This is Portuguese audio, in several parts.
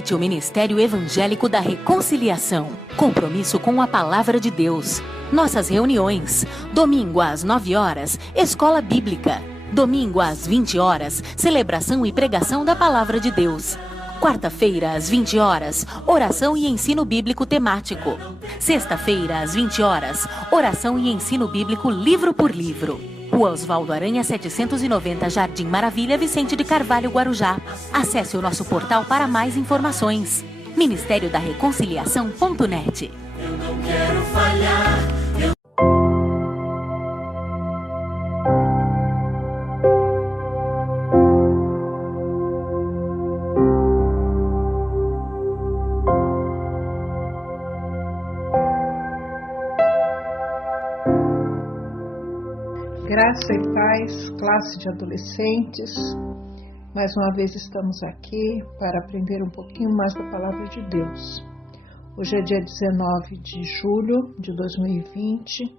Visite o Ministério Evangélico da Reconciliação. Compromisso com a Palavra de Deus. Nossas reuniões. Domingo às 9 horas, Escola Bíblica. Domingo às 20 horas, celebração e pregação da Palavra de Deus. Quarta-feira, às 20 horas, oração e ensino bíblico temático. Sexta-feira, às 20 horas, oração e ensino bíblico livro por livro. Rua Osvaldo Aranha 790, Jardim Maravilha, Vicente de Carvalho, Guarujá. Acesse o nosso portal para mais informações. Ministério da Reconciliação.net. Eu não quero falhar. Graça e paz, classe de adolescentes. Mais uma vez estamos aqui para aprender um pouquinho mais da Palavra de Deus. Hoje é dia 19 de julho de 2020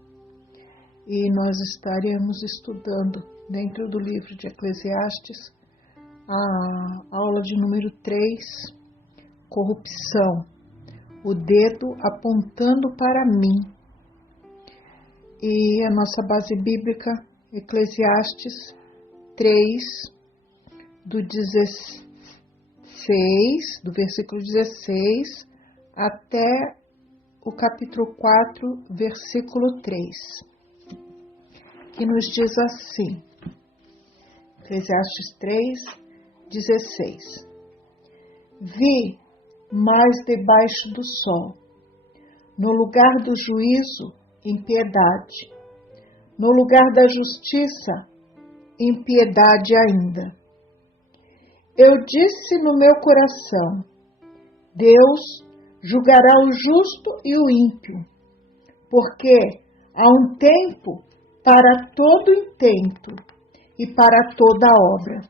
e nós estaremos estudando dentro do livro de Eclesiastes a aula de número 3, corrupção, o dedo apontando para mim. E a nossa base bíblica, Eclesiastes 3, do versículo 16 até o capítulo 4, versículo 3, que nos diz assim, Eclesiastes 3, 16. Vi mais debaixo do sol, no lugar do juízo, impiedade, no lugar da justiça, impiedade ainda. Eu disse no meu coração, Deus julgará o justo e o ímpio, porque há um tempo para todo intento e para toda obra.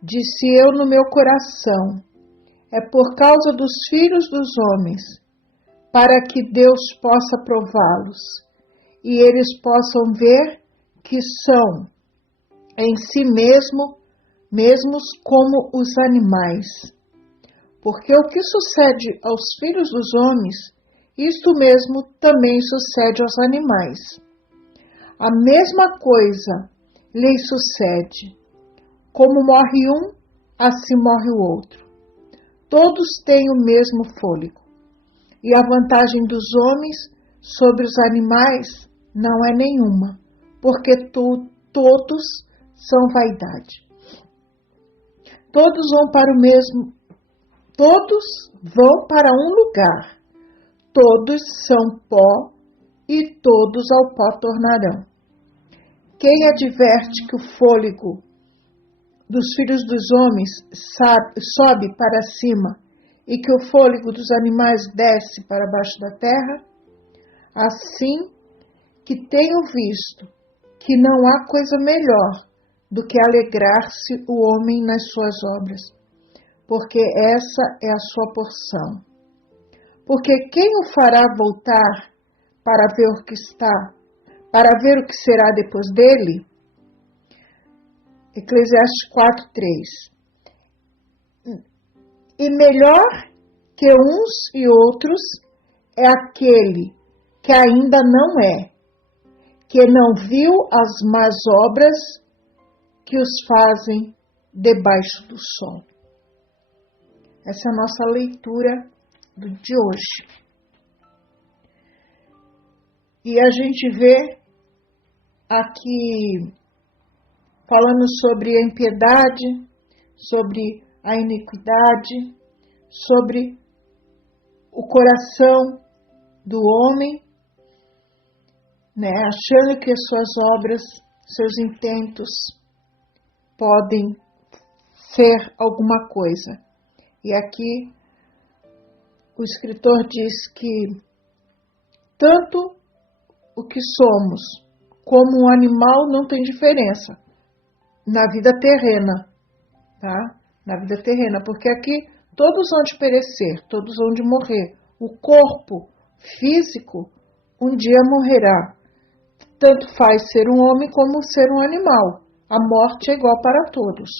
Disse eu no meu coração, é por causa dos filhos dos homens, para que Deus possa prová-los, e eles possam ver que são em si mesmos como os animais. Porque o que sucede aos filhos dos homens, isto mesmo também sucede aos animais. A mesma coisa lhes sucede. Como morre um, assim morre o outro. Todos têm o mesmo fôlego. E a vantagem dos homens sobre os animais não é nenhuma, porque todos são vaidade. Todos vão para um lugar, todos são pó e todos ao pó tornarão. Quem adverte que o fôlego dos filhos dos homens sobe para cima, e que o fôlego dos animais desce para baixo da terra, assim que tenho visto que não há coisa melhor do que alegrar-se o homem nas suas obras, porque essa é a sua porção. Porque quem o fará voltar para ver o que está, para ver o que será depois dele? Eclesiastes 4:3. E melhor que uns e outros é aquele que ainda não é, que não viu as más obras que os fazem debaixo do sol. Essa é a nossa leitura de hoje. E a gente vê aqui falando sobre a impiedade, sobre a iniquidade, sobre o coração do homem, achando que as suas obras, seus intentos podem ser alguma coisa. E aqui o escritor diz que tanto o que somos como um animal não tem diferença na vida terrena, tá? Na vida terrena, porque aqui todos vão de perecer, todos vão de morrer. O corpo físico um dia morrerá. Tanto faz ser um homem como ser um animal. A morte é igual para todos,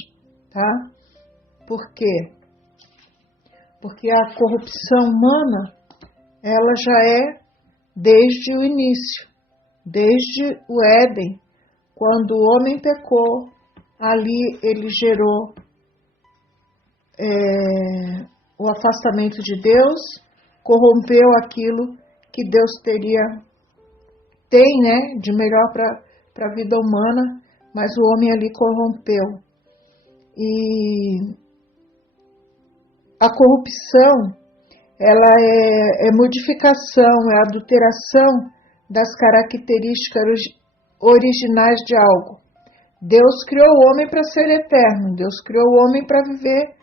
tá? Por quê? porque a corrupção humana, ela já é desde o início, desde o Éden, quando o homem pecou, ali ele gerou o afastamento de Deus, corrompeu aquilo que Deus tem, né, de melhor para a vida humana, mas o homem ali corrompeu. E a corrupção, ela é modificação, é adulteração das características originais de algo. Deus criou o homem para ser eterno, Deus criou o homem para viver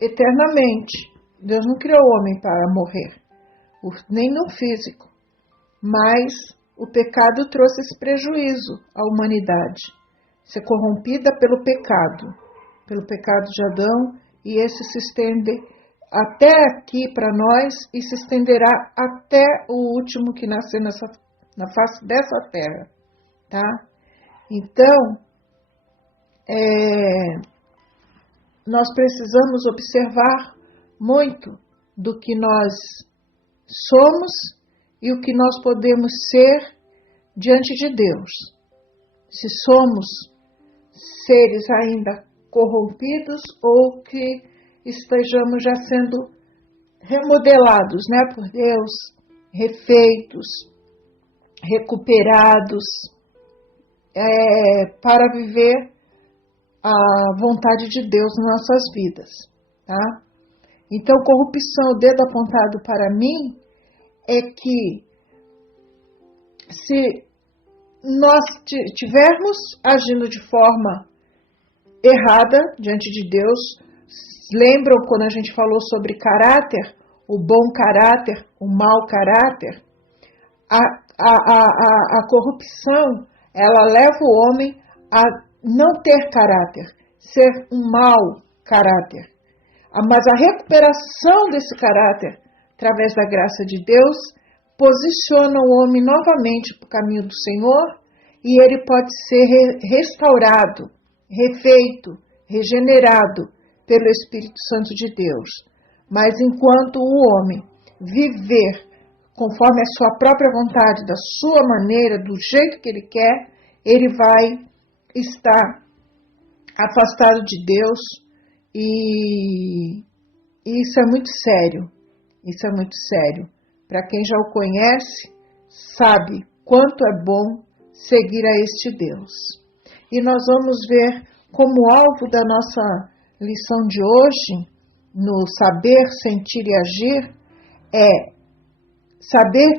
eternamente. Deus não criou o homem para morrer, nem no físico. Mas o pecado trouxe esse prejuízo à humanidade, ser corrompida pelo pecado de Adão, e esse se estende até aqui para nós e se estenderá até o último que nascer na face dessa terra, tá? Então, nós precisamos observar muito do que nós somos e o que nós podemos ser diante de Deus. Se somos seres ainda corrompidos ou que estejamos já sendo remodelados, né, por Deus, refeitos, recuperados, para viver a vontade de Deus nas nossas vidas, tá? Então, corrupção, o dedo apontado para mim, é que se nós estivermos agindo de forma errada diante de Deus, lembram quando a gente falou sobre caráter, o bom caráter, o mau caráter? A corrupção, ela leva o homem a não ter caráter, ser um mau caráter. Mas a recuperação desse caráter, através da graça de Deus, posiciona o homem novamente para o caminho do Senhor e ele pode ser restaurado, refeito, regenerado pelo Espírito Santo de Deus. Mas enquanto o homem viver conforme a sua própria vontade, da sua maneira, do jeito que ele quer, ele vai estar afastado de Deus e isso é muito sério. Isso é muito sério. Para quem já o conhece, sabe quanto é bom seguir a este Deus. E nós vamos ver como alvo da nossa lição de hoje, no saber, sentir e agir, é saber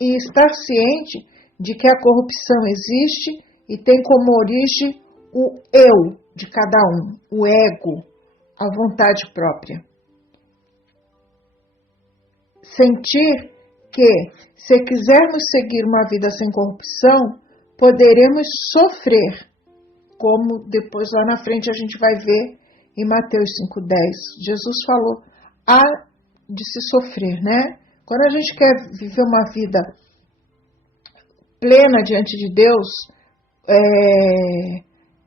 e estar ciente de que a corrupção existe e tem como origem o eu de cada um, o ego, a vontade própria. Sentir que, se quisermos seguir uma vida sem corrupção, poderemos sofrer, como depois lá na frente a gente vai ver em Mateus 5,10. Jesus falou, há de se sofrer, né? Quando a gente quer viver uma vida plena diante de Deus,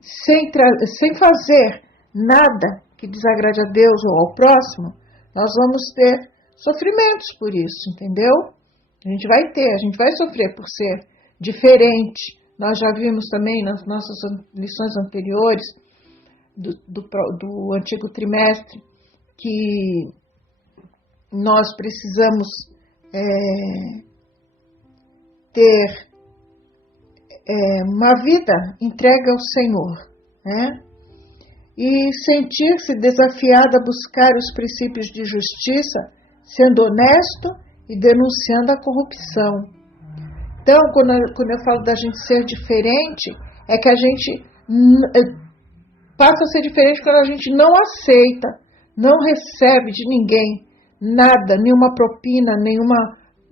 sem fazer nada que desagrade a Deus ou ao próximo, nós vamos ter sofrimentos por isso, entendeu? A gente vai sofrer por ser diferente. Nós já vimos também nas nossas lições anteriores do antigo trimestre que nós precisamos ter uma vida entregue ao Senhor, né? E sentir-se desafiada a buscar os princípios de justiça, sendo honesto e denunciando a corrupção. Então, quando eu falo da gente ser diferente, é que a gente passa a ser diferente quando a gente não aceita, não recebe de ninguém nada, nenhuma propina,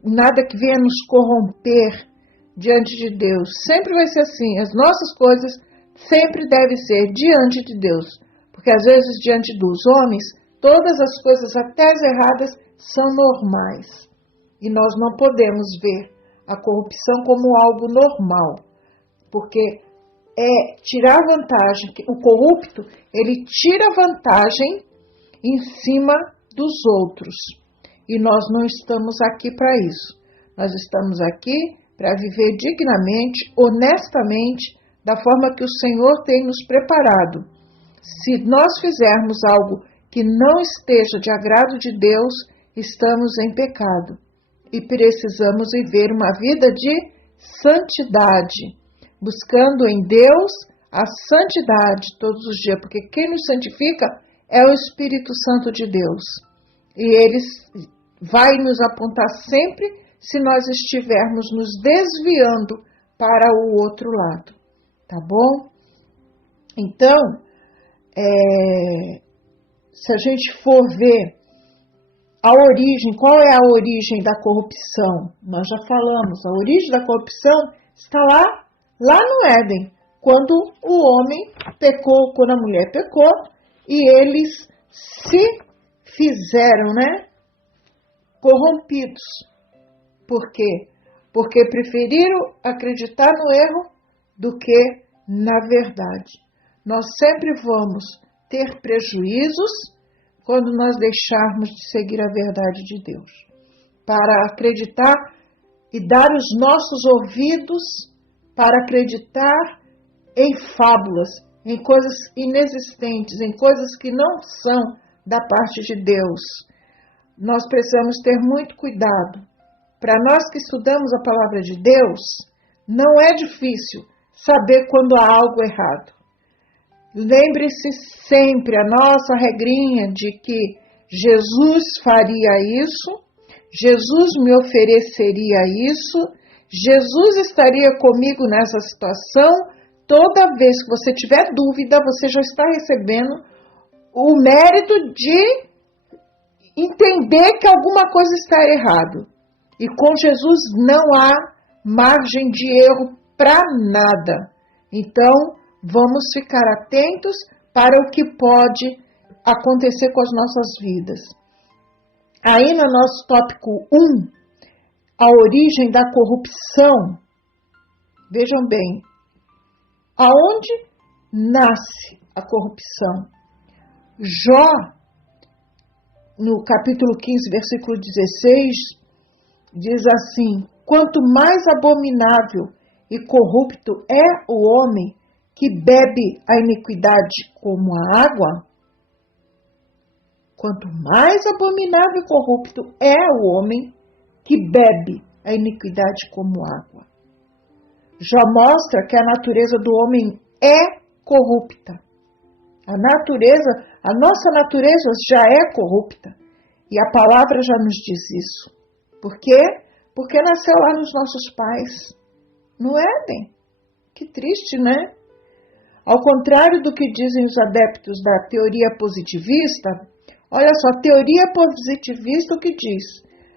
nada que venha nos corromper diante de Deus. Sempre vai ser assim, as nossas coisas sempre devem ser diante de Deus, porque às vezes diante dos homens, todas as coisas, até as erradas, são normais. E nós não podemos ver a corrupção como algo normal, porque é tirar vantagem, o corrupto, ele tira vantagem em cima dos outros. E nós não estamos aqui para isso. Nós estamos aqui para viver dignamente, honestamente, da forma que o Senhor tem nos preparado. Se nós fizermos algo que não esteja de agrado de Deus, estamos em pecado. E precisamos viver uma vida de santidade, buscando em Deus a santidade todos os dias, porque quem nos santifica é o Espírito Santo de Deus. E Ele vai nos apontar sempre se nós estivermos nos desviando para o outro lado. Tá bom? Então, se a gente for ver a origem, qual é a origem da corrupção? Nós já falamos, a origem da corrupção está lá no Éden, quando o homem pecou, quando a mulher pecou, e eles se fizeram, corrompidos. Por quê? Porque preferiram acreditar no erro do que na verdade. Nós sempre vamos ter prejuízos quando nós deixarmos de seguir a verdade de Deus, para acreditar e dar os nossos ouvidos para acreditar em fábulas, em coisas inexistentes, em coisas que não são da parte de Deus. Nós precisamos ter muito cuidado. Para nós que estudamos a palavra de Deus, não é difícil saber quando há algo errado. Lembre-se sempre a nossa regrinha de que Jesus faria isso, Jesus me ofereceria isso, Jesus estaria comigo nessa situação. Toda vez que você tiver dúvida, você já está recebendo o mérito de entender que alguma coisa está errado. E com Jesus não há margem de erro para nada. Então, vamos ficar atentos para o que pode acontecer com as nossas vidas. Aí no nosso tópico 1, a origem da corrupção. Vejam bem, aonde nasce a corrupção? Jó, no capítulo 15, versículo 16, diz assim: quanto mais abominável e corrupto é o homem que bebe a iniquidade como a água, quanto mais abominável e corrupto é o homem que bebe a iniquidade como água. Já mostra que a natureza do homem é corrupta. A nossa natureza já é corrupta. E a palavra já nos diz isso. Por quê? Porque nasceu lá nos nossos pais. No Éden. Que triste, né? Ao contrário do que dizem os adeptos da teoria positivista, olha só, a teoria positivista o que diz?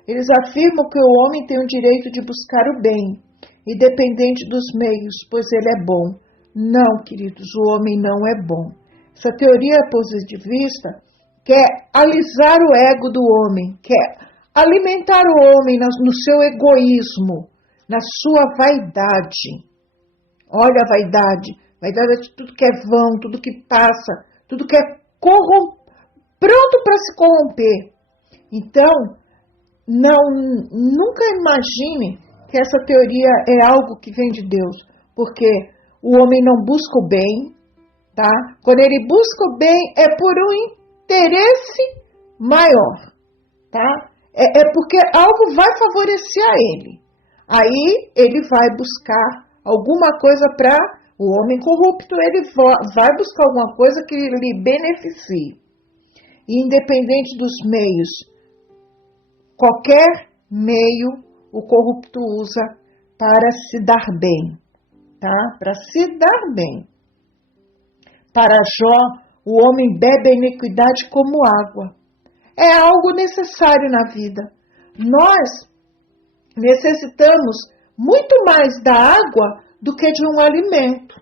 Eles afirmam que o homem tem o direito de buscar o bem, independente dos meios, pois ele é bom. Não, queridos, o homem não é bom. Essa teoria positivista quer alisar o ego do homem, quer alimentar o homem no seu egoísmo, na sua vaidade. Olha a vaidade. Vaidade é tudo que é vão, tudo que passa, tudo que é pronto para se corromper. Então, nunca imagine que essa teoria é algo que vem de Deus, porque o homem não busca o bem, tá? Quando ele busca o bem é por um interesse maior, tá? É porque algo vai favorecer a ele. Aí ele vai buscar alguma coisa para o homem corrupto, ele vai buscar alguma coisa que lhe beneficie. E independente dos meios, qualquer meio o corrupto usa para se dar bem, tá? Para se dar bem. Para Jó, o homem bebe a iniquidade como água. É algo necessário na vida. Nós necessitamos muito mais da água do que de um alimento.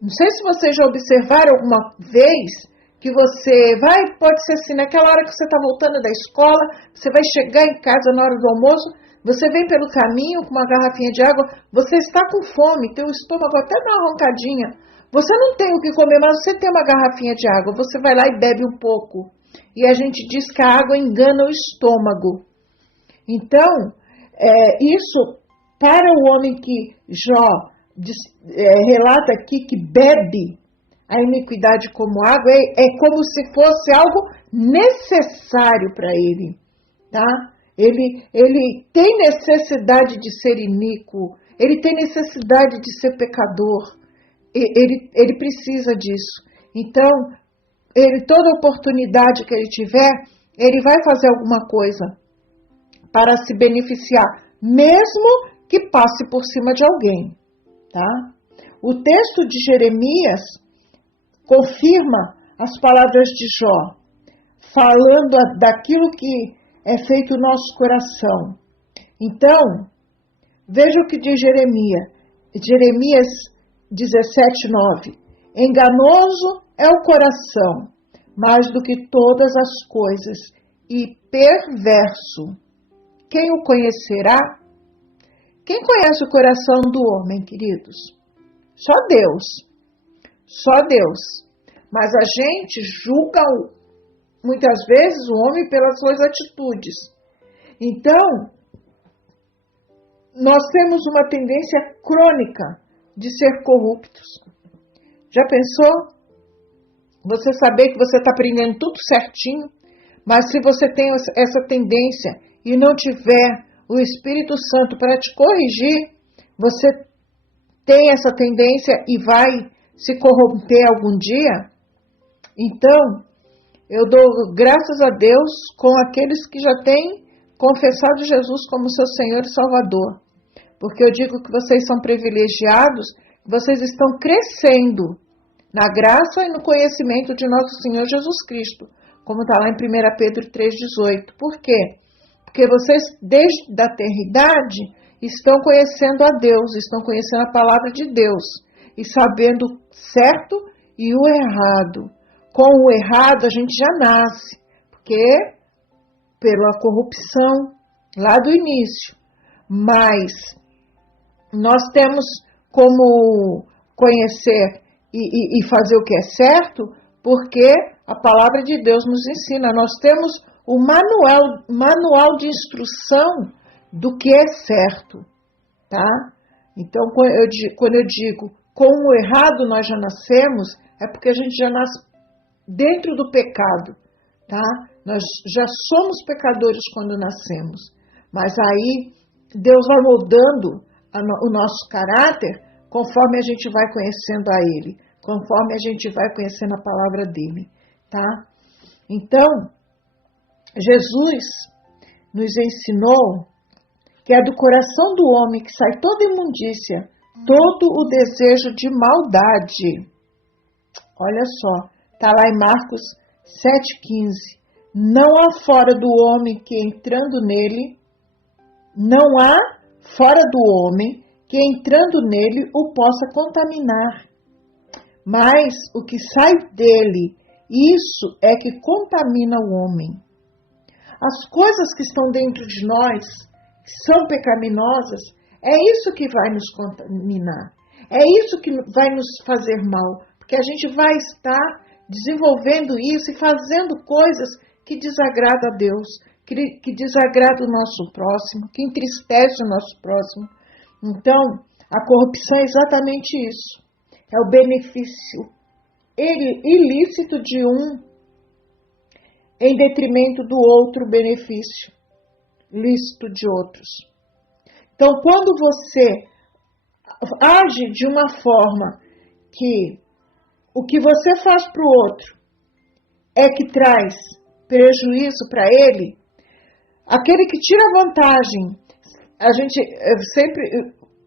Não sei se vocês já observaram alguma vez que você pode ser assim, naquela hora que você está voltando da escola, você vai chegar em casa na hora do almoço, você vem pelo caminho com uma garrafinha de água, você está com fome, teu estômago até dá uma roncadinha, você não tem o que comer, mas você tem uma garrafinha de água, você vai lá e bebe um pouco. E a gente diz que a água engana o estômago. Então, isso, para o homem que Jó relata aqui que bebe a iniquidade como água, é como se fosse algo necessário para ele, tá? Ele tem necessidade de ser iníquo, ele tem necessidade de ser pecador, ele precisa disso. Então, toda oportunidade que ele tiver, ele vai fazer alguma coisa para se beneficiar, mesmo que passe por cima de alguém, tá? O texto de Jeremias confirma as palavras de Jó, falando daquilo que é feito no nosso coração. Então, veja o que diz Jeremias 17:9. Enganoso é o coração, mais do que todas as coisas, e perverso. Quem o conhecerá? Quem conhece o coração do homem, queridos? Só Deus. Só Deus. Mas a gente julga muitas vezes o homem pelas suas atitudes. Então, nós temos uma tendência crônica de ser corruptos. Já pensou? Você saber que você está aprendendo tudo certinho, mas se você tem essa tendência e não tiver o Espírito Santo para te corrigir, você tem essa tendência e vai se corromper algum dia? Então, eu dou graças a Deus com aqueles que já têm confessado Jesus como seu Senhor e Salvador. Porque eu digo que vocês são privilegiados, vocês estão crescendo na graça e no conhecimento de nosso Senhor Jesus Cristo, como está lá em 1 Pedro 3,18. Por quê? Porque vocês, desde a eternidade, estão conhecendo a Deus, estão conhecendo a palavra de Deus, e sabendo o certo e o errado. Com o errado a gente já nasce, porque pela corrupção lá do início. Mas nós temos como conhecer e fazer o que é certo, porque a palavra de Deus nos ensina. Nós temos o manual de instrução do que é certo, tá? Então, quando eu digo com o errado nós já nascemos, é porque a gente já nasce dentro do pecado, tá? Nós já somos pecadores quando nascemos, mas aí Deus vai moldando o nosso caráter conforme a gente vai conhecendo a Ele, conforme a gente vai conhecendo a palavra dEle, tá? Então, Jesus nos ensinou que é do coração do homem que sai toda imundícia, todo o desejo de maldade. Olha só, está lá em Marcos 7,15. Não há fora do homem que entrando nele, não há fora do homem que entrando nele o possa contaminar. Mas o que sai dele, isso é que contamina o homem. As coisas que estão dentro de nós, que são pecaminosas, é isso que vai nos contaminar. É isso que vai nos fazer mal. Porque a gente vai estar desenvolvendo isso e fazendo coisas que desagradam a Deus, que desagradam o nosso próximo, que entristece o nosso próximo. Então, a corrupção é exatamente isso. É o benefício ilícito de um em detrimento do outro benefício lícito de outros. Então, quando você age de uma forma que o que você faz para o outro é que traz prejuízo para ele, aquele que tira vantagem,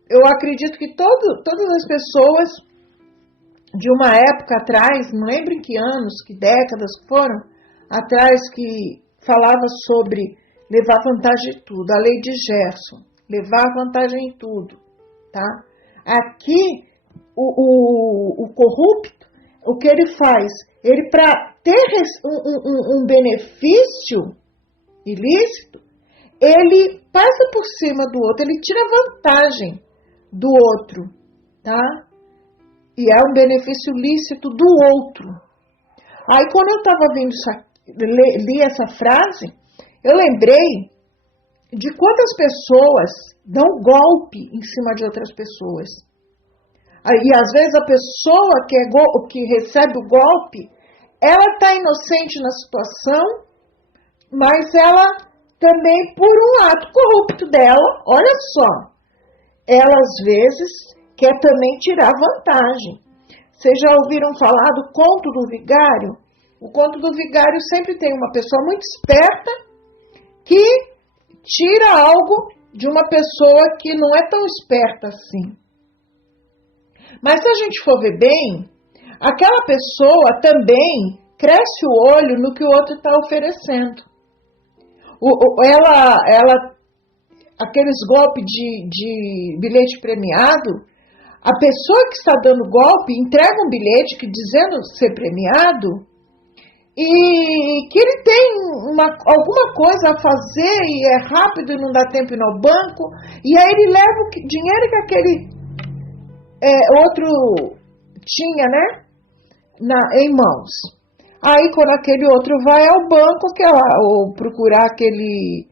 eu acredito que todas as pessoas de uma época atrás, não lembro em que anos, que décadas foram atrás, que falava sobre levar vantagem em tudo, a lei de Gerson, levar vantagem em tudo, tá? Aqui, o corrupto, o que ele faz? Ele, para ter um benefício ilícito, ele passa por cima do outro, ele tira vantagem do outro, tá? e é um benefício lícito do outro. Aí quando eu estava vendo li essa frase, eu lembrei de quantas pessoas dão golpe em cima de outras pessoas. E às vezes a pessoa que recebe o golpe, ela está inocente na situação, mas ela também, por um ato corrupto dela, olha só, ela às vezes quer também tirar vantagem. Vocês já ouviram falar do conto do vigário? O conto do vigário sempre tem uma pessoa muito esperta que tira algo de uma pessoa que não é tão esperta assim. Mas se a gente for ver bem, aquela pessoa também cresce o olho no que o outro está oferecendo. Aqueles golpes de bilhete premiado, a pessoa que está dando golpe entrega um bilhete dizendo ser premiado e que ele tem alguma coisa a fazer e é rápido e não dá tempo de ir ao banco, e aí ele leva o dinheiro que aquele outro tinha, né, em mãos. Aí quando aquele outro vai ao banco ou procurar aquele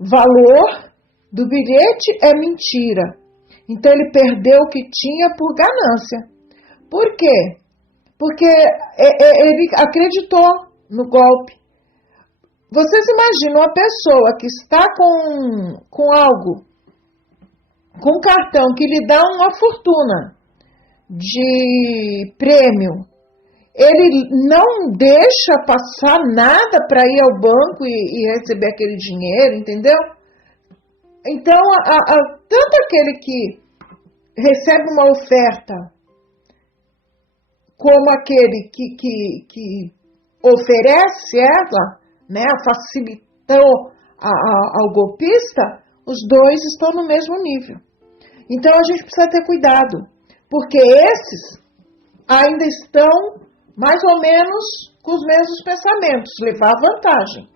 valor do bilhete, é mentira. Então ele perdeu o que tinha por ganância. Por quê? Porque ele acreditou no golpe. Vocês imaginam uma pessoa que está com algo, com um cartão que lhe dá uma fortuna de prêmio, ele não deixa passar nada para ir ao banco e receber aquele dinheiro, entendeu? Então, tanto aquele que recebe uma oferta, como aquele que oferece ela, né, facilitou ao golpista, os dois estão no mesmo nível. Então, a gente precisa ter cuidado, porque esses ainda estão mais ou menos com os mesmos pensamentos, levar vantagem.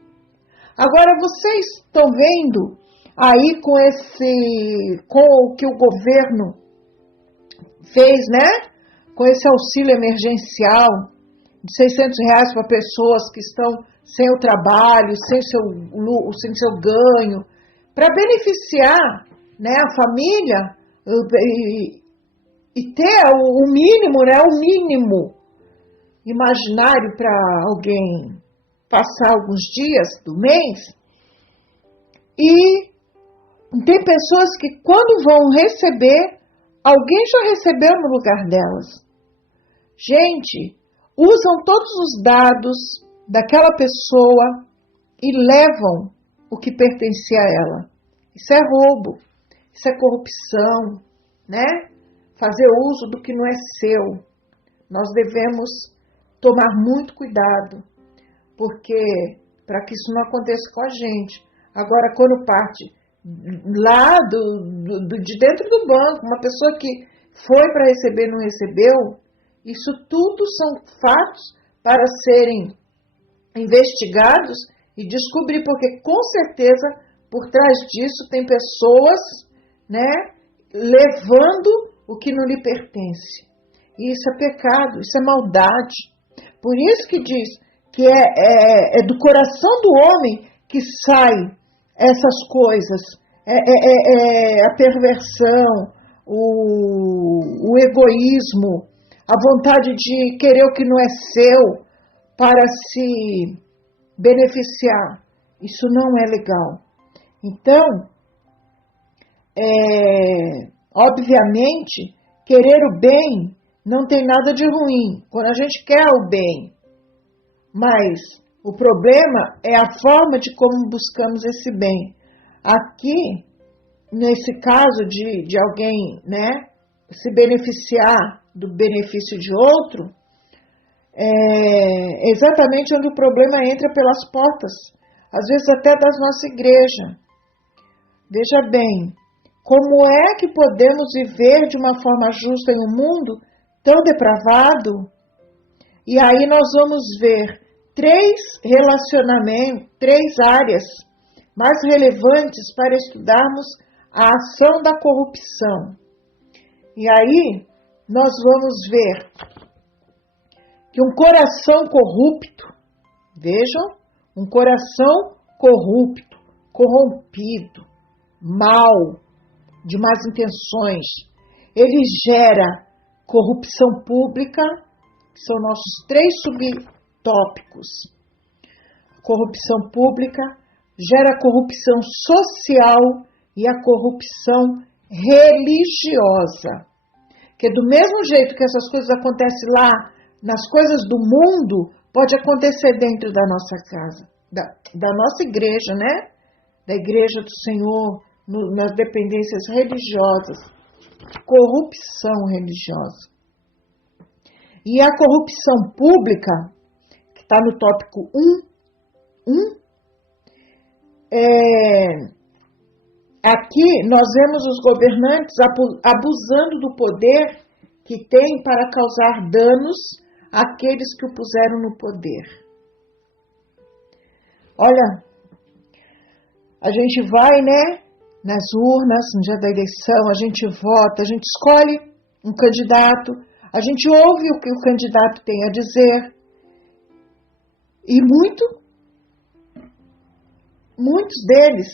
Agora, vocês estão vendo aí com o que o governo fez, né? Com esse auxílio emergencial de R$600 para pessoas que estão sem o trabalho, sem seu ganho, para beneficiar, né, a família e ter o mínimo, né, o mínimo imaginário para alguém passar alguns dias do mês. E tem pessoas que quando vão receber, alguém já recebeu no lugar delas. Gente, usam todos os dados daquela pessoa e levam o que pertencia a ela. Isso é roubo, isso é corrupção, né? Fazer uso do que não é seu. Nós devemos tomar muito cuidado, porque para que isso não aconteça com a gente. Agora, quando parte lá de dentro do banco, uma pessoa que foi para receber e não recebeu, isso tudo são fatos para serem investigados e descobrir, porque com certeza por trás disso tem pessoas, né, levando o que não lhe pertence. E isso é pecado, isso é maldade. Por isso que diz que é do coração do homem que saem essas coisas. A perversão, o egoísmo, a vontade de querer o que não é seu para se beneficiar. Isso não é legal. Então, obviamente, querer o bem não tem nada de ruim, quando a gente quer o bem. Mas o problema é a forma de como buscamos esse bem. Aqui, nesse caso de alguém, né, se beneficiar do benefício de outro, é exatamente onde o problema entra pelas portas, às vezes até da nossa igreja. Veja bem, como é que podemos viver de uma forma justa em um mundo tão depravado? E aí nós vamos ver 3 relacionamentos, 3 áreas mais relevantes para estudarmos a ação da corrupção. E aí nós vamos ver que um coração corrupto, vejam, um coração corrupto, corrompido, mau, de más intenções, ele gera corrupção pública, que são nossos 3 subtópicos. Corrupção pública gera corrupção social e a corrupção religiosa. Que do mesmo jeito que essas coisas acontecem lá, nas coisas do mundo, pode acontecer dentro da nossa casa, da nossa igreja, né? Da igreja do Senhor, nas dependências religiosas. Corrupção religiosa. E a corrupção pública, que está no tópico 1, aqui nós vemos os governantes abusando do poder que têm para causar danos àqueles que o puseram no poder. Olha, a gente vai, né, nas urnas, no dia da eleição, a gente vota, a gente escolhe um candidato, a gente ouve o que o candidato tem a dizer. E muitos deles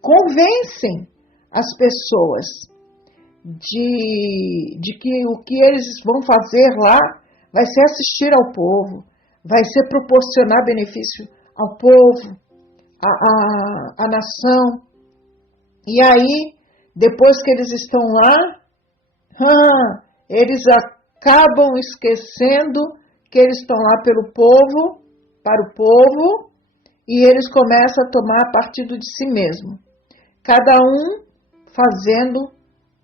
convencem as pessoas de que o que eles vão fazer lá vai ser assistir ao povo, vai ser proporcionar benefício ao povo, à nação. E aí, depois que eles estão lá, eles acabam esquecendo que eles estão lá pelo povo, para o povo, e eles começam a tomar partido de si mesmo. Cada um fazendo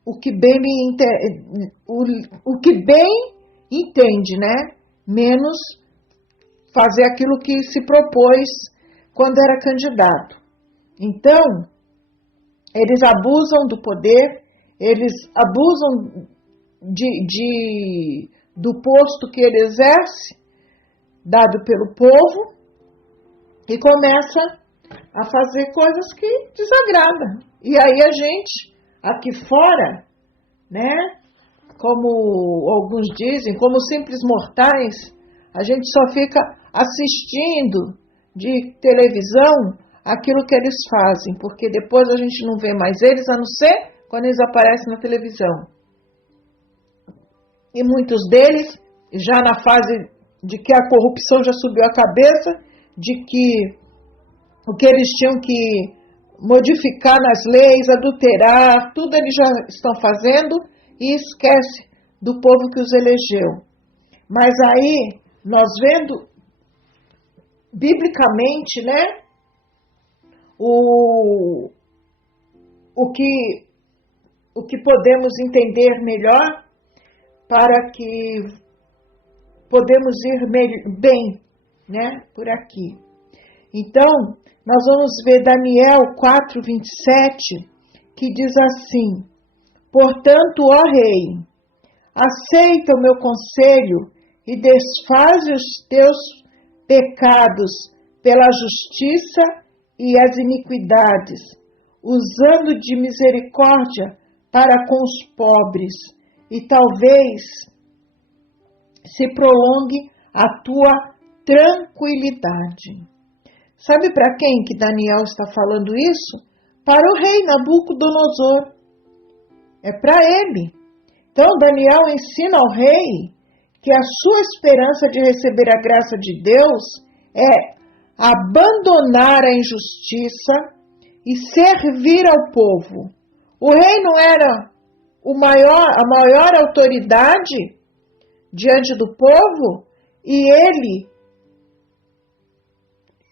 o que bem entende, né? Menos fazer aquilo que se propôs quando era candidato. Então, eles abusam do poder, eles abusam do posto que ele exerce, dado pelo povo, e começa a fazer coisas que desagradam. E aí a gente, aqui fora, né, como alguns dizem, como simples mortais, a gente só fica assistindo de televisão aquilo que eles fazem, porque depois a gente não vê mais eles, a não ser quando eles aparecem na televisão. E muitos deles, já na fase de que a corrupção já subiu a cabeça, de que o que eles tinham que modificar nas leis, adulterar, tudo eles já estão fazendo e esquece do povo que os elegeu. Mas aí, nós vendo biblicamente, né, o que podemos entender melhor para que podemos ir bem, né, por aqui. Então, nós vamos ver Daniel 4:27, que diz assim: portanto, ó rei, aceita o meu conselho e desfaze os teus pecados pela justiça e as iniquidades, usando de misericórdia para com os pobres, e talvez se prolongue a tua tranquilidade. Sabe para quem que Daniel está falando isso? Para o rei Nabucodonosor. É para ele. Então Daniel ensina ao rei que a sua esperança de receber a graça de Deus é abandonar a injustiça e servir ao povo. O rei não era a maior autoridade diante do povo, e ele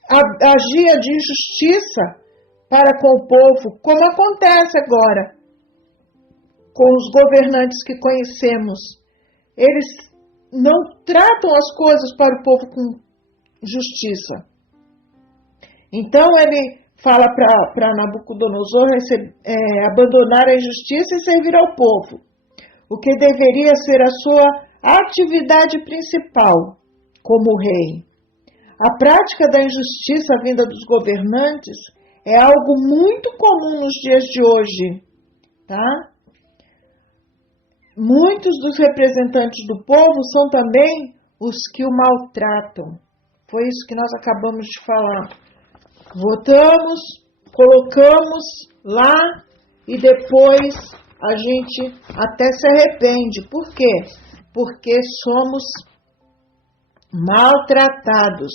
agia de injustiça para com o povo, como acontece agora com os governantes que conhecemos. Eles não tratam as coisas para o povo com justiça. Então ele fala para Nabucodonosor abandonar a injustiça e servir ao povo, o que deveria ser a sua atividade principal como rei. A prática da injustiça vinda dos governantes é algo muito comum nos dias de hoje, tá? muitos dos representantes do povo são também os que o maltratam. Foi isso que nós acabamos de falar. Votamos, colocamos lá e depois a gente até se arrepende. Por quê? Porque somos maltratados.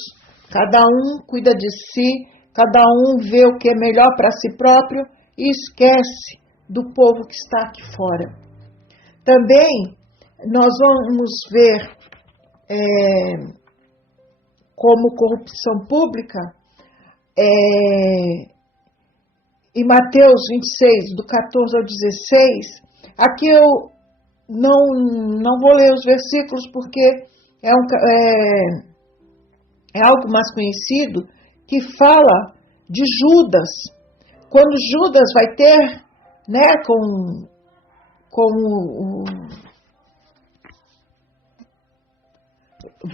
Cada um cuida de si, cada um vê o que é melhor para si próprio e esquece do povo que está aqui fora. Também nós vamos ver como corrupção pública em Mateus 26, do 14 ao 16. Aqui eu não vou ler os versículos porque é algo mais conhecido, que fala de Judas. Quando Judas vai ter, né,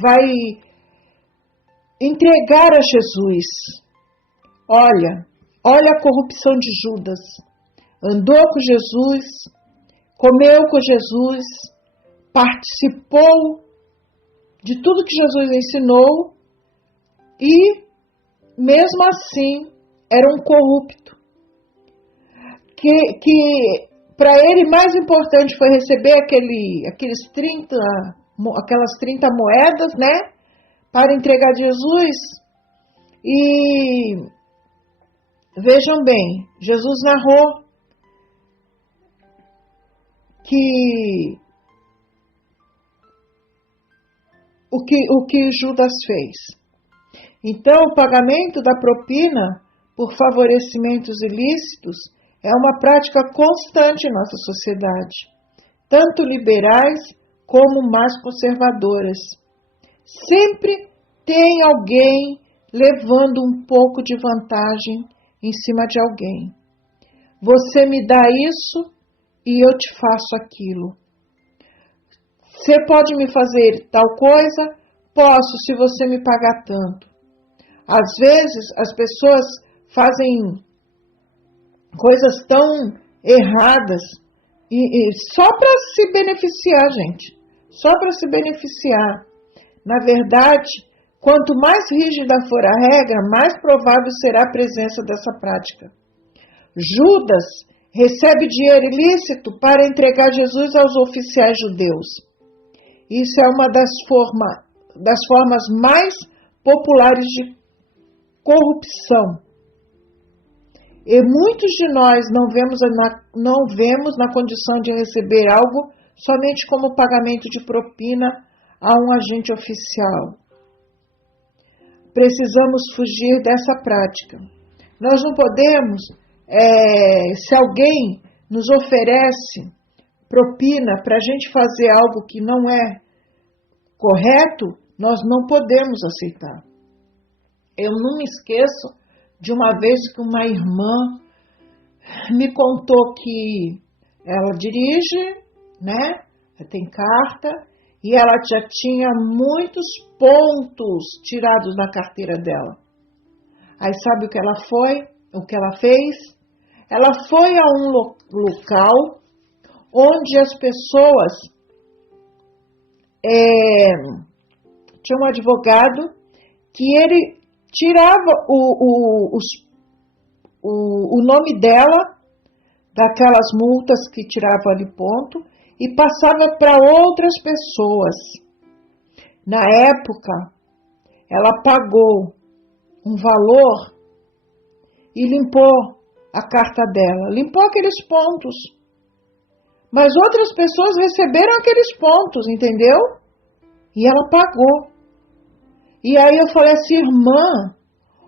vai entregar a Jesus. Olha a corrupção de Judas. Andou com Jesus, comeu com Jesus, participou de tudo que Jesus ensinou e, mesmo assim, era um corrupto. Que para ele mais importante foi receber aquelas 30 moedas, né, para entregar Jesus. E vejam bem, Jesus narrou que o que Judas fez. Então, o pagamento da propina por favorecimentos ilícitos é uma prática constante em nossa sociedade, tanto liberais como mais conservadoras. Sempre tem alguém levando um pouco de vantagem em cima de alguém. Você me dá isso e eu te faço aquilo. Você pode me fazer tal coisa? Posso, se você me pagar tanto. Às vezes as pessoas fazem coisas tão erradas e só para se beneficiar, gente. Só para se beneficiar. Na verdade, quanto mais rígida for a regra, mais provável será a presença dessa prática. Judas recebe dinheiro ilícito para entregar Jesus aos oficiais judeus. Isso é uma das formas mais populares de corrupção. E muitos de nós não vemos na condição de receber algo somente como pagamento de propina a um agente oficial. Precisamos fugir dessa prática. Nós não podemos, se alguém nos oferece propina para a gente fazer algo que não é correto, nós não podemos aceitar. Eu não me esqueço de uma vez que uma irmã me contou que ela dirige, né? Tem carta, e ela já tinha muitos pontos tirados na carteira dela. Aí sabe o que ela fez? Ela foi a um local onde as pessoas tinha um advogado que ele tirava o nome dela daquelas multas que tirava ali ponto e passava para outras pessoas. Na época, ela pagou um valor e limpou a carta dela, limpou aqueles pontos. Mas outras pessoas receberam aqueles pontos, entendeu? E ela pagou. E aí eu falei assim, irmã,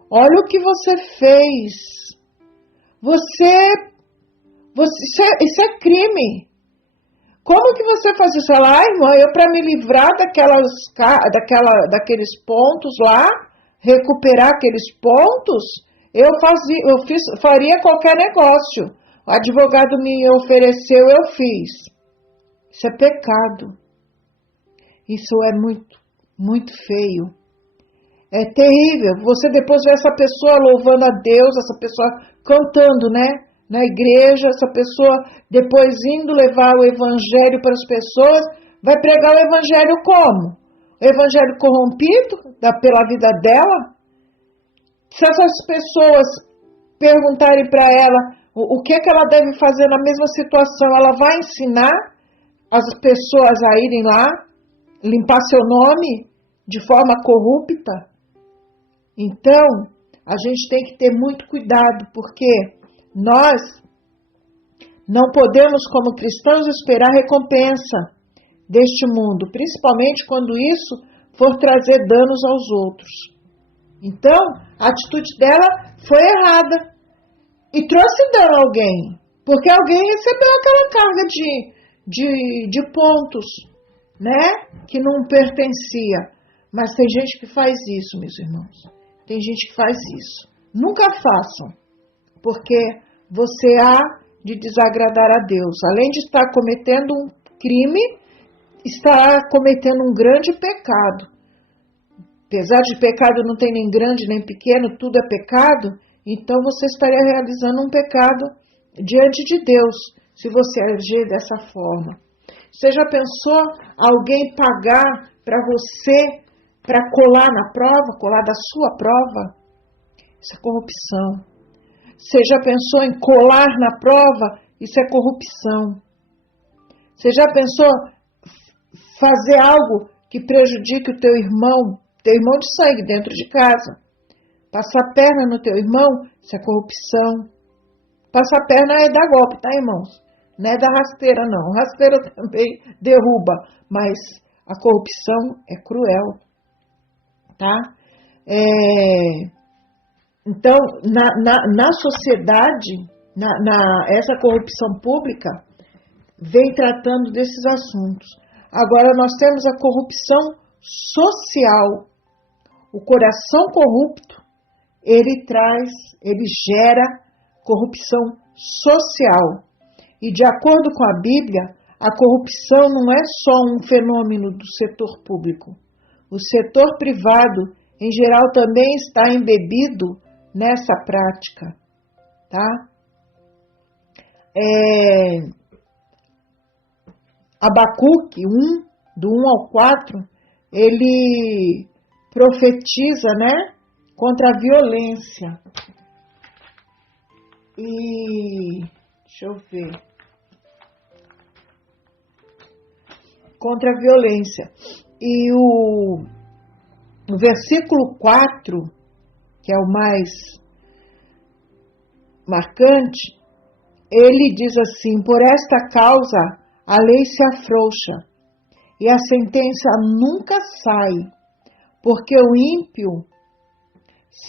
olha o que você fez. Isso é crime. Como que você faz isso? Ela, irmã, eu para me livrar daqueles pontos lá, recuperar aqueles pontos, faria qualquer negócio. O advogado me ofereceu, eu fiz. Isso é pecado. Isso é muito, muito feio. É terrível. Você depois vê essa pessoa louvando a Deus, essa pessoa cantando, né? na igreja, essa pessoa, depois indo levar o evangelho para as pessoas, vai pregar o evangelho como? O evangelho corrompido pela vida dela? Se essas pessoas perguntarem para ela o que é que ela deve fazer na mesma situação, ela vai ensinar as pessoas a irem lá, limpar seu nome de forma corrupta? Então, a gente tem que ter muito cuidado, porque nós não podemos, como cristãos, esperar recompensa deste mundo, principalmente quando isso for trazer danos aos outros. Então, a atitude dela foi errada e trouxe dano a alguém, porque alguém recebeu aquela carga de pontos, né, que não pertencia. Mas tem gente que faz isso, meus irmãos. Tem gente que faz isso. Nunca façam, porque você há de desagradar a Deus. Além de estar cometendo um crime, está cometendo um grande pecado. Apesar de pecado não tem nem grande nem pequeno, tudo é pecado, então você estaria realizando um pecado diante de Deus, se você agir dessa forma. Você já pensou alguém pagar para você, para colar na prova, colar da sua prova? Isso é corrupção. Você já pensou em colar na prova? Isso é corrupção. Você já pensou fazer algo que prejudique o teu irmão de sangue dentro de casa? Passar a perna no teu irmão? Isso é corrupção. Passar a perna é dar golpe, tá, irmãos? Não é da rasteira, não. Rasteira também derruba, mas a corrupção é cruel, tá? Então, na sociedade, essa corrupção pública vem tratando desses assuntos. Agora, nós temos a corrupção social. O coração corrupto, ele gera corrupção social. E de acordo com a Bíblia, a corrupção não é só um fenômeno do setor público. O setor privado, em geral, também está embebido nessa prática, tá? Abacuque 1, do 1 ao 4, ele profetiza, né, contra a violência. E deixa eu ver. Contra a violência. E o versículo 4, que é o mais marcante, ele diz assim: por esta causa a lei se afrouxa e a sentença nunca sai, porque o ímpio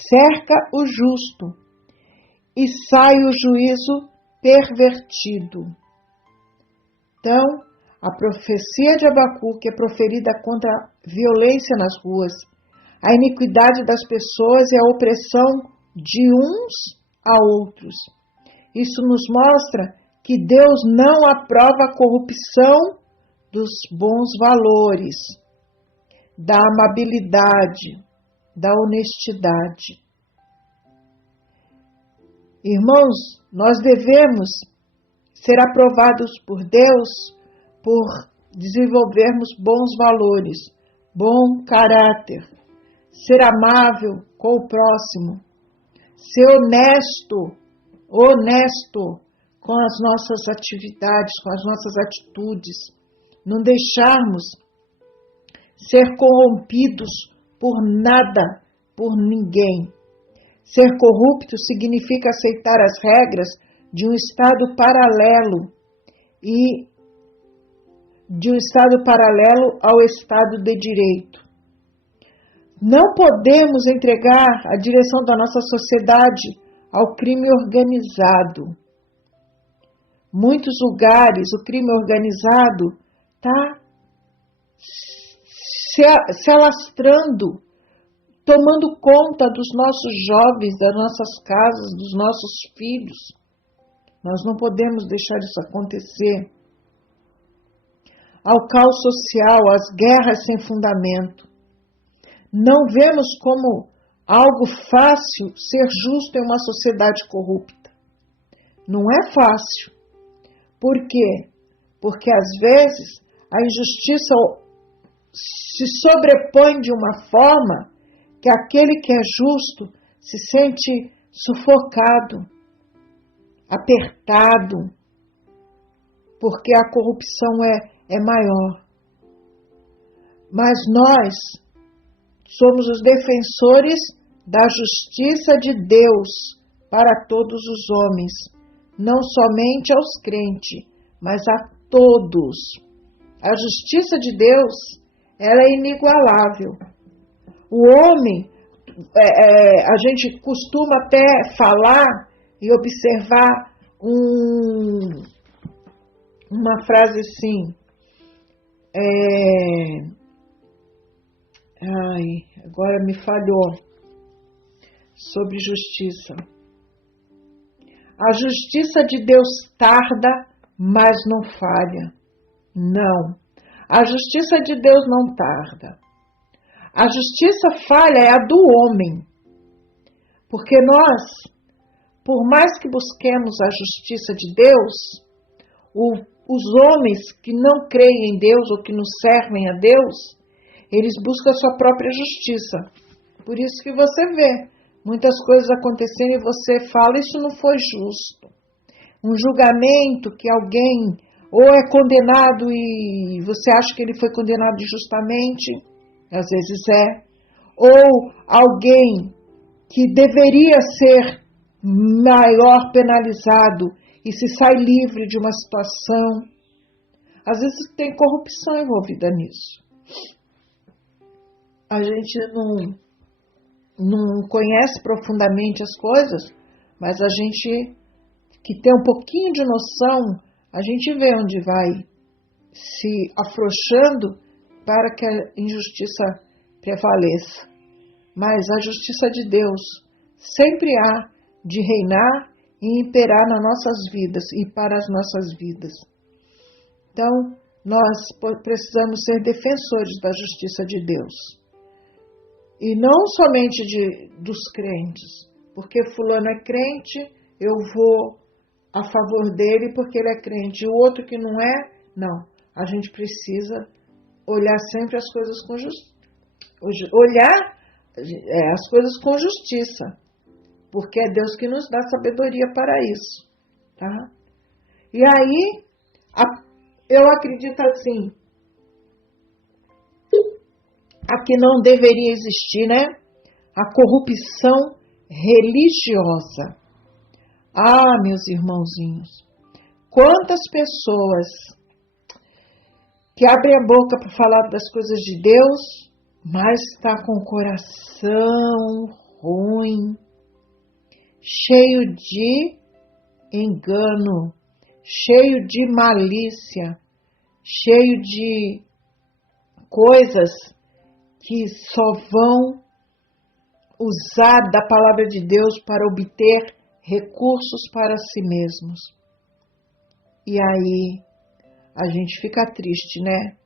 cerca o justo e sai o juízo pervertido. Então, a profecia de Abacuque é proferida contra a violência nas ruas, a iniquidade das pessoas e a opressão de uns a outros. Isso nos mostra que Deus não aprova a corrupção dos bons valores, da amabilidade, da honestidade. Irmãos, nós devemos ser aprovados por Deus por desenvolvermos bons valores, bom caráter, ser amável com o próximo, ser honesto com as nossas atividades, com as nossas atitudes, não deixarmos ser corrompidos por nada, por ninguém. Ser corrupto significa aceitar as regras de um estado paralelo ao estado de direito. Não podemos entregar a direção da nossa sociedade ao crime organizado. Muitos lugares o crime organizado está se alastrando, tomando conta dos nossos jovens, das nossas casas, dos nossos filhos. Nós não podemos deixar isso acontecer. Ao caos social, às guerras sem fundamento. Não vemos como algo fácil ser justo em uma sociedade corrupta. Não é fácil. Por quê? Porque às vezes a injustiça se sobrepõe de uma forma que aquele que é justo se sente sufocado, apertado, porque a corrupção é maior. Mas nós somos os defensores da justiça de Deus para todos os homens, não somente aos crentes, mas a todos. A justiça de Deus, ela é inigualável. O homem, a gente costuma até falar e observar uma frase assim, agora me falhou, sobre justiça. A justiça de Deus tarda, mas não falha. Não, a justiça de Deus não tarda. A justiça falha é a do homem, porque nós, por mais que busquemos a justiça de Deus, os homens que não creem em Deus ou que não servem a Deus, eles buscam a sua própria justiça. Por isso que você vê muitas coisas acontecendo e você fala, isso não foi justo. Um julgamento que alguém ou é condenado e você acha que ele foi condenado injustamente, às vezes é, ou alguém que deveria ser maior penalizado e se sai livre de uma situação. Às vezes tem corrupção envolvida nisso. A gente não conhece profundamente as coisas, mas a gente que tem um pouquinho de noção, a gente vê onde vai se afrouxando para que a injustiça prevaleça. Mas a justiça de Deus sempre há de reinar e imperar nas nossas vidas e para as nossas vidas. Então, nós precisamos ser defensores da justiça de Deus. E não somente dos crentes, porque fulano é crente, eu vou a favor dele porque ele é crente. E o outro que não é, não. A gente precisa olhar sempre as coisas com justiça. Olhar as coisas com justiça. Porque é Deus que nos dá sabedoria para isso. Tá? E aí, eu acredito assim, a que não deveria existir, né? A corrupção religiosa. Ah, meus irmãozinhos, quantas pessoas que abrem a boca para falar das coisas de Deus, mas está com o coração ruim, cheio de engano, cheio de malícia, cheio de coisas que só vão usar da palavra de Deus para obter recursos para si mesmos. E aí a gente fica triste, né?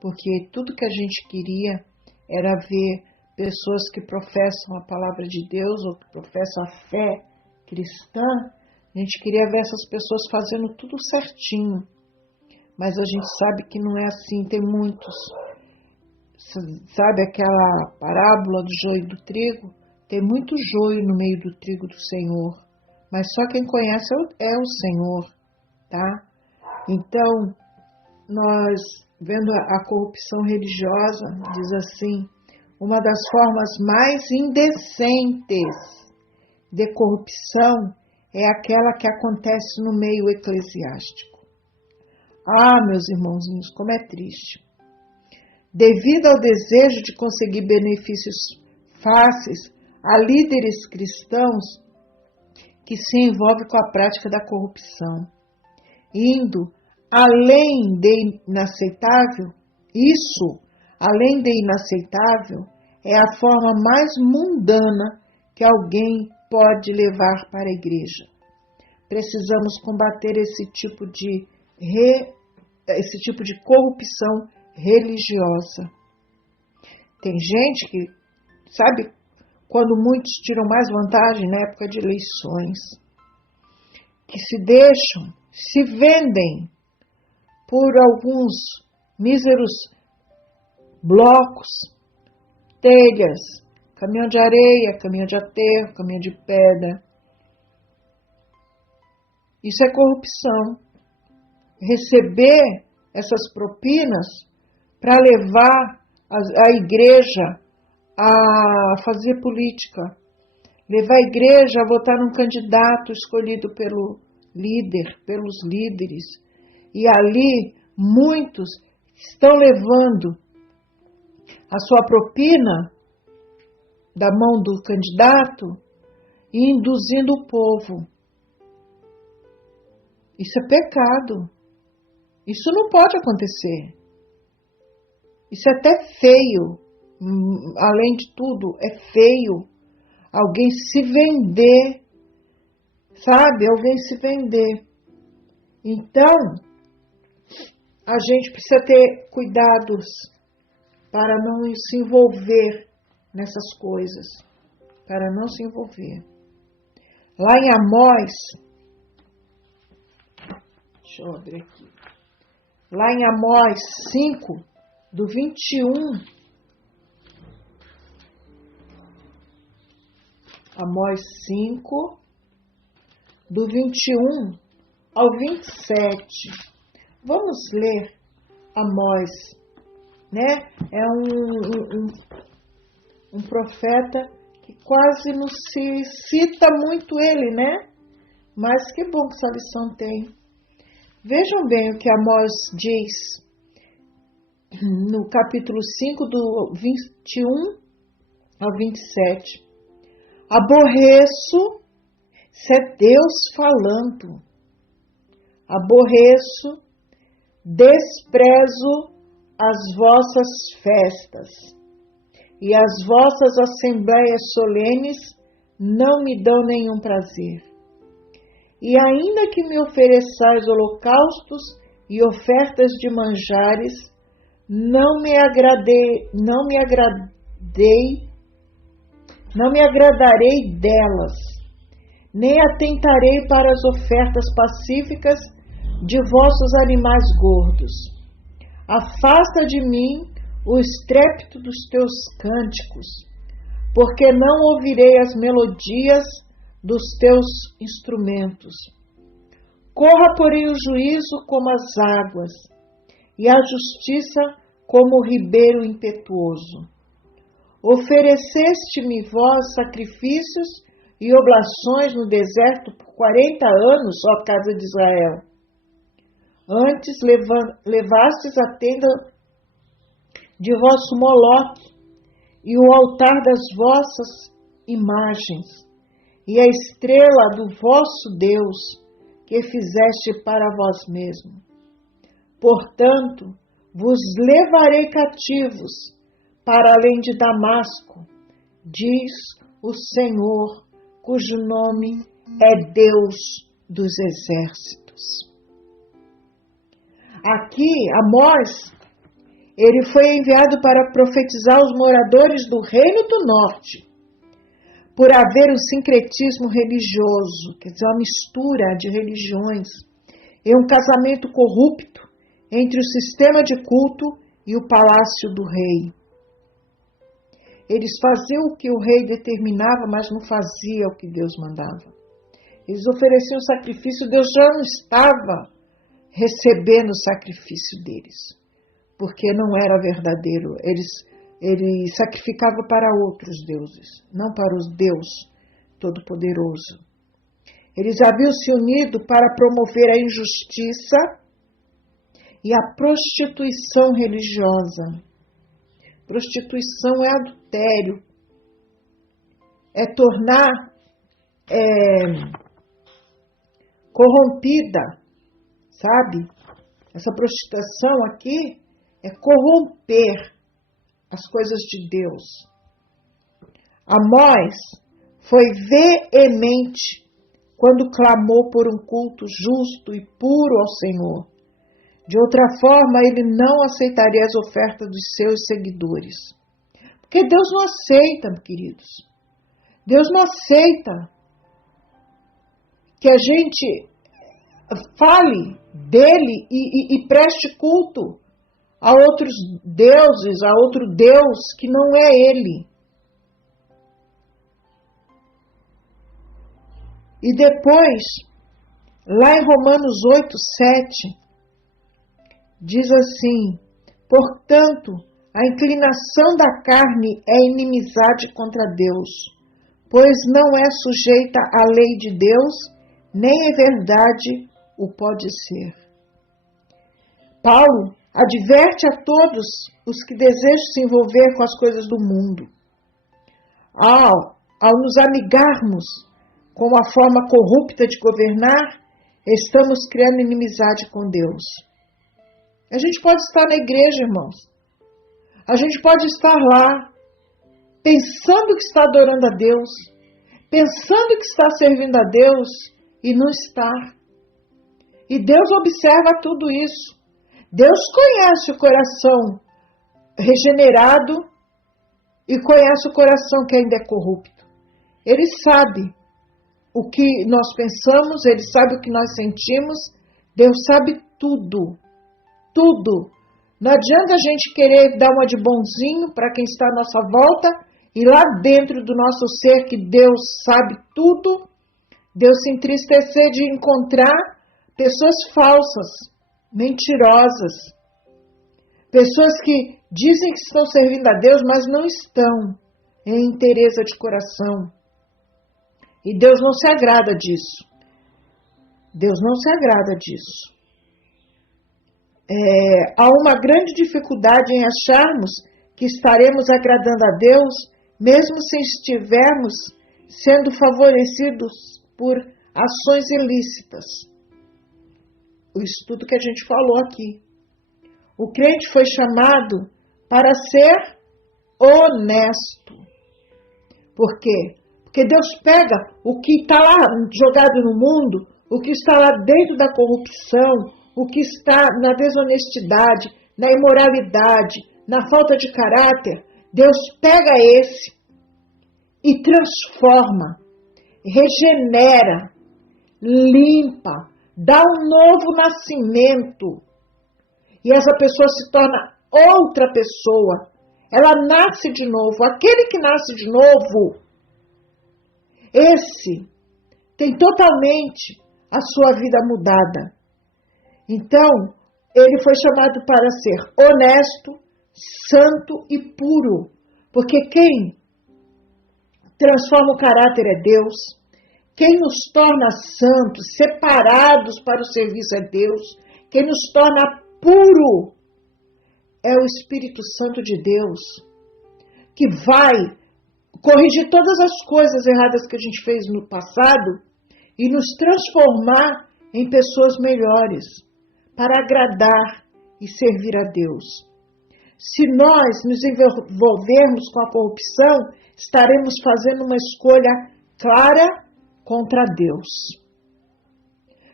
Porque tudo que a gente queria era ver pessoas que professam a palavra de Deus ou que professam a fé cristã. A gente queria ver essas pessoas fazendo tudo certinho. Mas a gente sabe que não é assim, tem muitos. Sabe aquela parábola do joio e do trigo? Tem muito joio no meio do trigo do Senhor, mas só quem conhece é o Senhor, tá? Então, nós, vendo a corrupção religiosa, diz assim, uma das formas mais indecentes de corrupção é aquela que acontece no meio eclesiástico. Ah, meus irmãozinhos, como é triste. Devido ao desejo de conseguir benefícios fáceis, há líderes cristãos que se envolvem com a prática da corrupção, indo além de inaceitável. Isso, além de inaceitável, é a forma mais mundana que alguém pode levar para a igreja. Precisamos combater esse tipo de corrupção religiosa. Tem gente que, sabe, quando muitos tiram mais vantagem na época de eleições, que se deixam, se vendem por alguns míseros blocos, telhas, caminhão de areia, caminhão de aterro, caminhão de pedra. Isso é corrupção. Receber essas propinas para levar a igreja a fazer política, levar a igreja a votar num candidato escolhido pelo líder, pelos líderes. E ali muitos estão levando a sua propina da mão do candidato e induzindo o povo. Isso é pecado. Isso não pode acontecer. Isso é até feio. Além de tudo, é feio alguém se vender, sabe? Alguém se vender. Então, a gente precisa ter cuidados para não se envolver nessas coisas, para não se envolver. Lá em Amós, deixa eu abrir aqui. Lá em Amós 5, do 21, Amós 5, do 21 ao 27. Vamos ler Amós, né? É um profeta que quase não se cita muito ele, né? Mas que bom que essa lição tem. Vejam bem o que Amós diz no capítulo 5, do 21 ao 27. Aborreço, isso é Deus falando, aborreço, desprezo as vossas festas, e as vossas assembleias solenes não me dão nenhum prazer. E ainda que me ofereçais holocaustos e ofertas de manjares, não me agradarei delas, nem atentarei para as ofertas pacíficas de vossos animais gordos. Afasta de mim o estrépito dos teus cânticos, porque não ouvirei as melodias dos teus instrumentos. Corra, porém, o juízo como as águas, e a justiça como o ribeiro impetuoso. Ofereceste-me vós sacrifícios e oblações no deserto por 40 anos, ó casa de Israel. Antes levastes a tenda de vosso Moloque e o altar das vossas imagens, e a estrela do vosso Deus, que fizeste para vós mesmo. Portanto, vos levarei cativos para além de Damasco, diz o Senhor, cujo nome é Deus dos exércitos. Aqui, Amós, ele foi enviado para profetizar os moradores do Reino do Norte, por haver um sincretismo religioso, quer dizer, uma mistura de religiões, e um casamento corrupto entre o sistema de culto e o palácio do rei. Eles faziam o que o rei determinava, mas não faziam o que Deus mandava. Eles ofereciam sacrifício, Deus já não estava recebendo o sacrifício deles, porque não era verdadeiro. Ele sacrificava para outros deuses, não para o Deus Todo-Poderoso. Eles haviam se unido para promover a injustiça e a prostituição religiosa. Prostituição é adultério, é tornar corrompida, sabe? Essa prostituição aqui é corromper as coisas de Deus. Amós foi veemente quando clamou por um culto justo e puro ao Senhor. De outra forma, ele não aceitaria as ofertas dos seus seguidores. Porque Deus não aceita, queridos. Deus não aceita que a gente fale dele e preste culto a outros deuses, a outro Deus que não é ele. E depois, lá em Romanos 8:7, diz assim: portanto, a inclinação da carne é inimizade contra Deus, pois não é sujeita à lei de Deus, nem em verdade o pode ser. Paulo adverte a todos os que desejam se envolver com as coisas do mundo. Ao nos amigarmos com a forma corrupta de governar, estamos criando inimizade com Deus. A gente pode estar na igreja, irmãos. A gente pode estar lá, pensando que está adorando a Deus, pensando que está servindo a Deus, e não está. E Deus observa tudo isso. Deus conhece o coração regenerado e conhece o coração que ainda é corrupto. Ele sabe o que nós pensamos, Ele sabe o que nós sentimos. Deus sabe tudo. Tudo. Não adianta a gente querer dar uma de bonzinho para quem está à nossa volta e lá dentro do nosso ser, que Deus sabe tudo, Deus se entristecer de encontrar pessoas falsas, mentirosas, pessoas que dizem que estão servindo a Deus, mas não estão em inteireza de coração. E Deus não se agrada disso. Deus não se agrada disso. Há uma grande dificuldade em acharmos que estaremos agradando a Deus, mesmo se estivermos sendo favorecidos por ações ilícitas. O estudo que a gente falou aqui. O crente foi chamado para ser honesto. Por quê? Porque Deus pega o que está lá jogado no mundo, o que está lá dentro da corrupção, o que está na desonestidade, na imoralidade, na falta de caráter. Deus pega esse e transforma, regenera, limpa, dá um novo nascimento. E essa pessoa se torna outra pessoa. Ela nasce de novo. Aquele que nasce de novo, esse tem totalmente a sua vida mudada. Então, ele foi chamado para ser honesto, santo e puro. Porque quem transforma o caráter é Deus. Quem nos torna santos, separados para o serviço é Deus. Quem nos torna puro é o Espírito Santo de Deus, que vai corrigir todas as coisas erradas que a gente fez no passado e nos transformar em pessoas melhores, para agradar e servir a Deus. Se nós nos envolvermos com a corrupção, estaremos fazendo uma escolha clara contra Deus.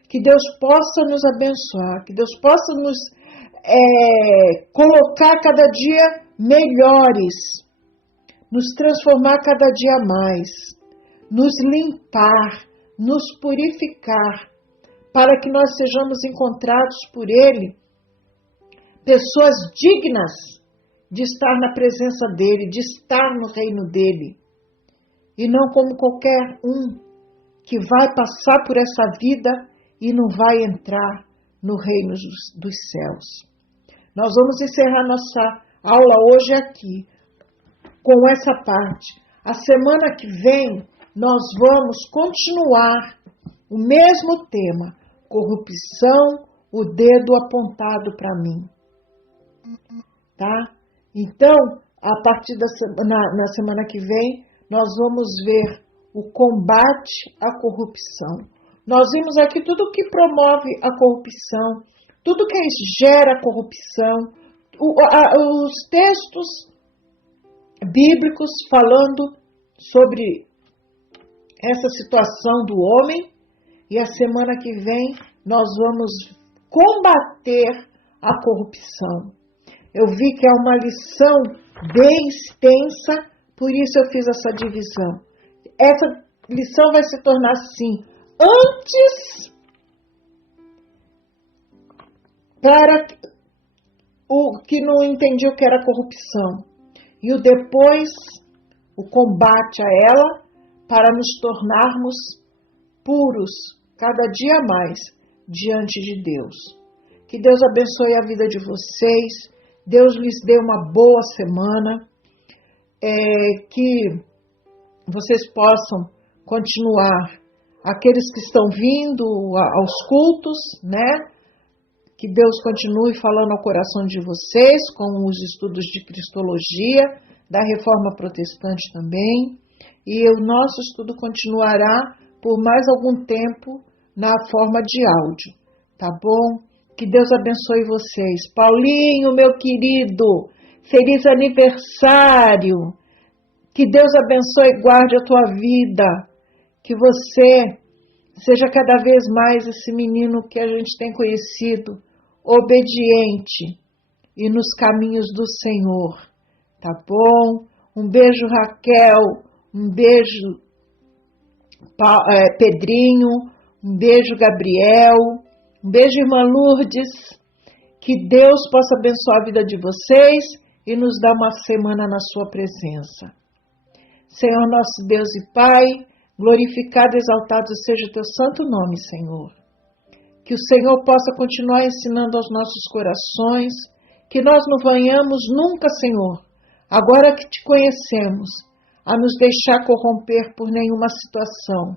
Que Deus possa nos abençoar, que Deus possa nos colocar cada dia melhores, nos transformar cada dia mais, nos limpar, nos purificar, para que nós sejamos encontrados por Ele, pessoas dignas de estar na presença dEle, de estar no reino dEle, e não como qualquer um que vai passar por essa vida e não vai entrar no reino dos céus. Nós vamos encerrar nossa aula hoje aqui, com essa parte. A semana que vem, nós vamos continuar o mesmo tema, corrupção, o dedo apontado para mim. Tá? Então, a partir na semana que vem, nós vamos ver o combate à corrupção. Nós vimos aqui tudo que promove a corrupção, tudo que gera corrupção, os textos bíblicos falando sobre essa situação do homem, e a semana que vem nós vamos combater a corrupção. Eu vi que é uma lição bem extensa, por isso eu fiz essa divisão. Essa lição vai se tornar assim, antes para o que não entendia o que era corrupção. E o depois, o combate a ela, para nos tornarmos puros cada dia mais diante de Deus. Que Deus abençoe a vida de vocês, Deus lhes dê uma boa semana, que vocês possam continuar, aqueles que estão vindo aos cultos, né? Que Deus continue falando ao coração de vocês com os estudos de Cristologia, da Reforma Protestante também. E o nosso estudo continuará por mais algum tempo na forma de áudio, tá bom? Que Deus abençoe vocês. Paulinho, meu querido, feliz aniversário. Que Deus abençoe e guarde a tua vida. Que você seja cada vez mais esse menino que a gente tem conhecido, obediente e nos caminhos do Senhor, tá bom? Um beijo, Raquel, um beijo, Pedrinho, um beijo, Gabriel, um beijo, irmã Lourdes. Que Deus possa abençoar a vida de vocês e nos dar uma semana na sua presença. Senhor nosso Deus e Pai, glorificado e exaltado seja o teu santo nome, Senhor. Que o Senhor possa continuar ensinando aos nossos corações, que nós não venhamos nunca, Senhor, agora que te conhecemos, a nos deixar corromper por nenhuma situação,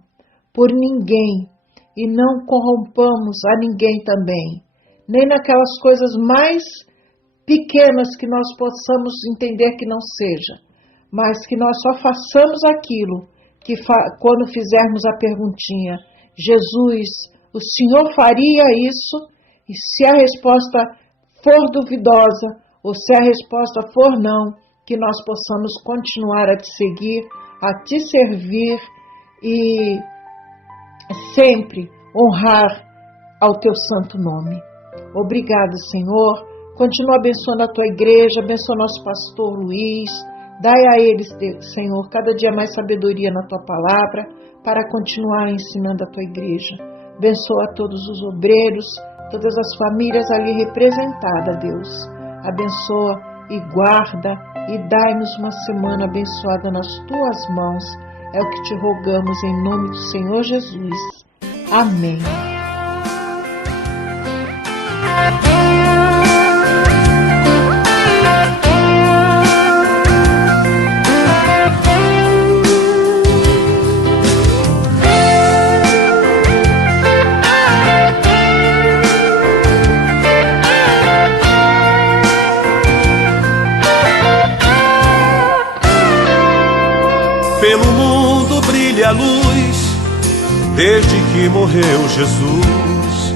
por ninguém, e não corrompamos a ninguém também, nem naquelas coisas mais pequenas que nós possamos entender que não seja, mas que nós só façamos aquilo que quando fizermos a perguntinha, Jesus, o Senhor faria isso? E se a resposta for duvidosa, ou se a resposta for não, que nós possamos continuar a te seguir, a te servir e sempre honrar ao teu santo nome. Obrigado, Senhor. Continua abençoando a tua igreja, abençoa nosso pastor Luiz. Dai a eles, Senhor, cada dia mais sabedoria na tua palavra para continuar ensinando a tua igreja. Abençoa todos os obreiros, todas as famílias ali representadas, Deus. Abençoa e guarda e dai-nos uma semana abençoada nas tuas mãos. É o que te rogamos em nome do Senhor Jesus. Amém. Pelo mundo brilha a luz, desde que morreu Jesus,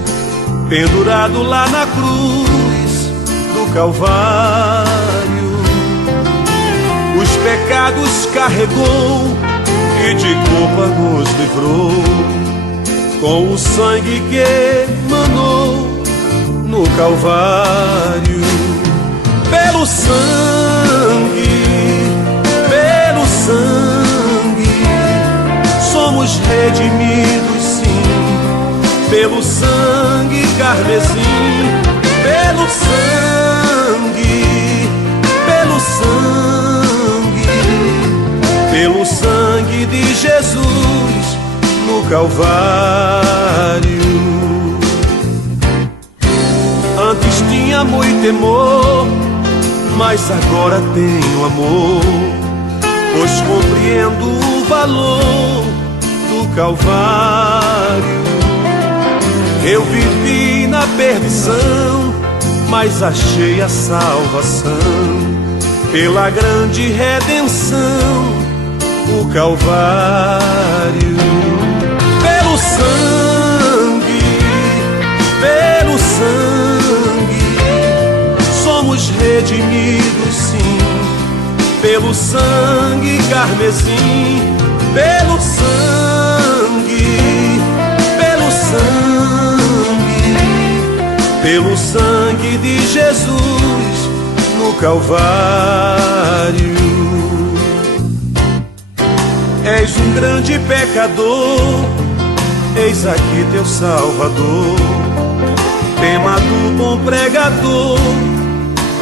pendurado lá na cruz do Calvário. Os pecados carregou e de culpa nos livrou, com o sangue que emanou no Calvário. Pelo sangue, somos redimidos, sim, pelo sangue carmesim, pelo sangue de Jesus no Calvário. Antes tinha muito temor, mas agora tenho amor, pois compreendo o valor do Calvário. Eu vivi na perdição, mas achei a salvação pela grande redenção, o Calvário. Pelo sangue, somos redimidos, sim, pelo sangue carmesim, pelo sangue de Jesus no Calvário. És um grande pecador, eis aqui teu Salvador, tema do bom pregador,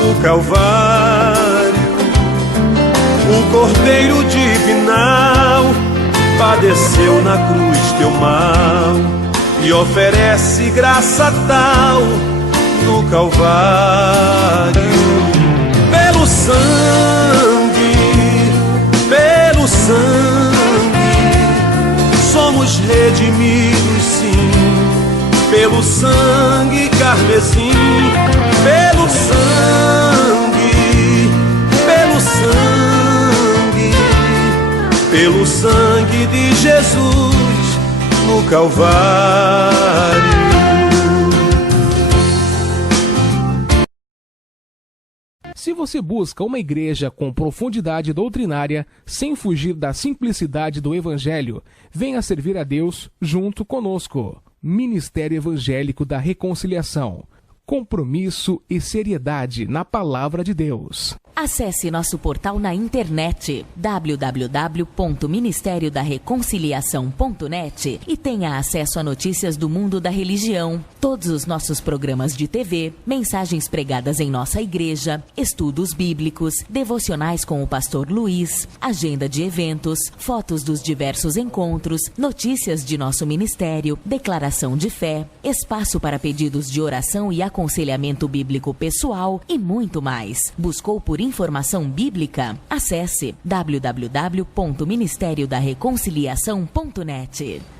o Calvário. O Cordeiro divinal padeceu na cruz teu mal e oferece graça tal no Calvário. Pelo sangue, somos redimidos, sim. Pelo sangue carmesim, pelo sangue de Jesus no Calvário. Se você busca uma igreja com profundidade doutrinária, sem fugir da simplicidade do Evangelho, venha servir a Deus junto conosco. Ministério Evangélico da Reconciliação. Compromisso e seriedade na Palavra de Deus. Acesse nosso portal na internet www.ministeriodareconciliação.net e tenha acesso a notícias do mundo da religião, todos os nossos programas de TV, mensagens pregadas em nossa igreja, estudos bíblicos, devocionais com o pastor Luiz, agenda de eventos, fotos dos diversos encontros, notícias de nosso ministério, declaração de fé, espaço para pedidos de oração e aconselhamento bíblico pessoal e muito mais. Buscou por informação bíblica? Acesse www.ministeriodareconciliação.net.